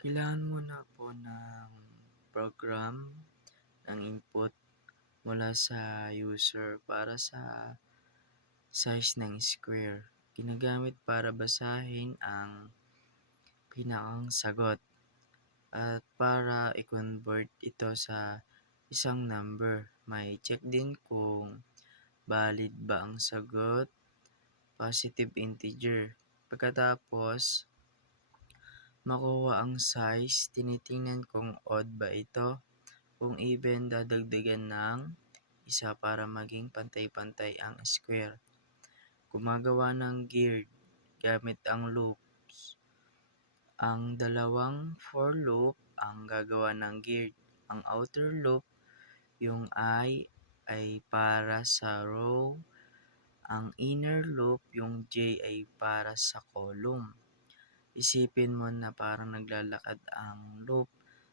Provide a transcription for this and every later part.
Kailangan muna po ng program ng input mula sa user para sa size ng square. Ginagamit para basahin ang pinakang sagot at para i-convert ito sa isang number. May check din kung valid ba ang sagot, positive integer. Pagkatapos makuha ang size, tinitingnan kung odd ba ito. Kung even, dadagdagan ng isa para maging pantay-pantay ang square. Gumagawa ng geared gamit ang loops. Ang dalawang for loop ang gagawa ng geared. Ang outer loop, yung I ay para sa row. Ang inner loop, yung J ay para sa column. Isipin mo na parang naglalakad ang loop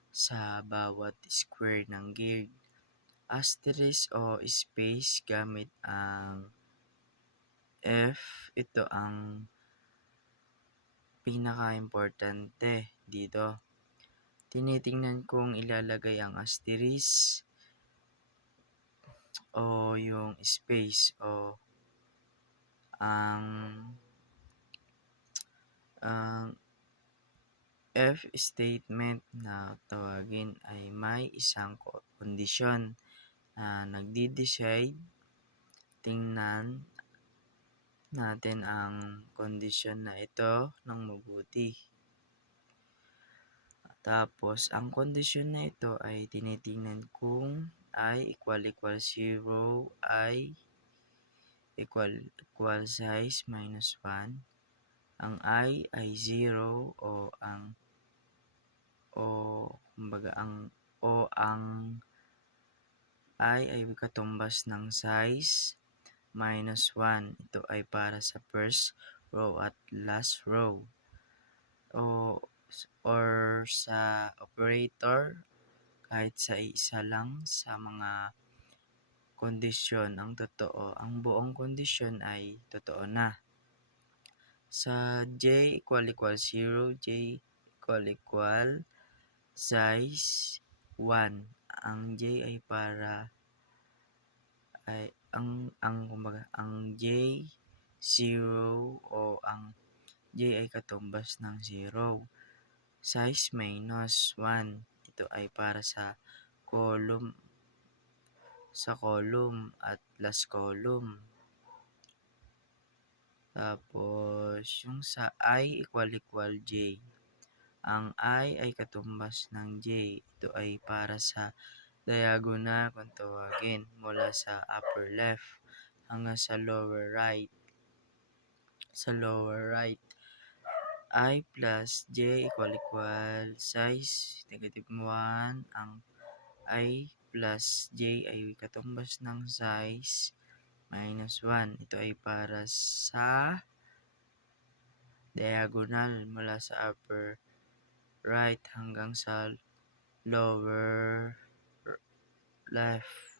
sa bawat square ng geared. Asterisk o space gamit ang F, ito ang pinaka-importante dito. Tinitingnan kung ilalagay ang asterisk o yung space o ang F statement na tawagin ay may isang kondisyon na nagdi-decide. Tingnan natin ang kondisyon na ito ng mabuti. Tapos, ang kondisyon na ito ay tinitingnan kung I equal 0, I equal size minus 1. Ang I ay 0 o ang I ay katumbas ng size minus 1. Ito ay para sa first row at last row. Or sa operator, kahit sa isa lang sa mga kondisyon ang totoo, ang buong kondisyon ay totoo na. Sa J equal 0, J equal size 1. Ang J ay para ang J 0 o ang J ay katumbas ng 0. Size minus 1. Ito ay para sa column at last column. Tapos yung sa I equal J. Ang I ay katumbas ng J. Ito ay para sa diagonal kung tawagin mula sa upper left hanggang sa lower right. Sa lower right, I plus J equal size negative 1. Ang I plus J ay katumbas ng size minus 1. Ito ay para sa diagonal mula sa upper right hanggang sa lower left.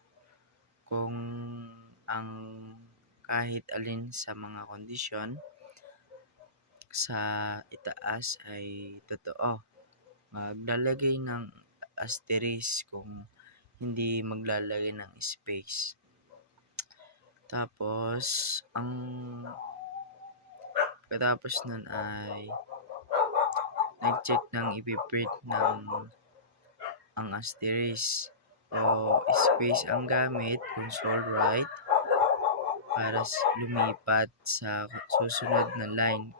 Kung ang kahit alin sa mga kondisyon sa itaas ay totoo, maglalagay ng asterisk kung hindi maglalagay ng space. Tapos ang pagkatapos nun ay nag-check ng ipiprint ng ang asterisk o space ang gamit, console right, para lumipat sa susunod na line.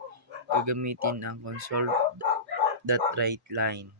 Gagamitin ang console.writeLine.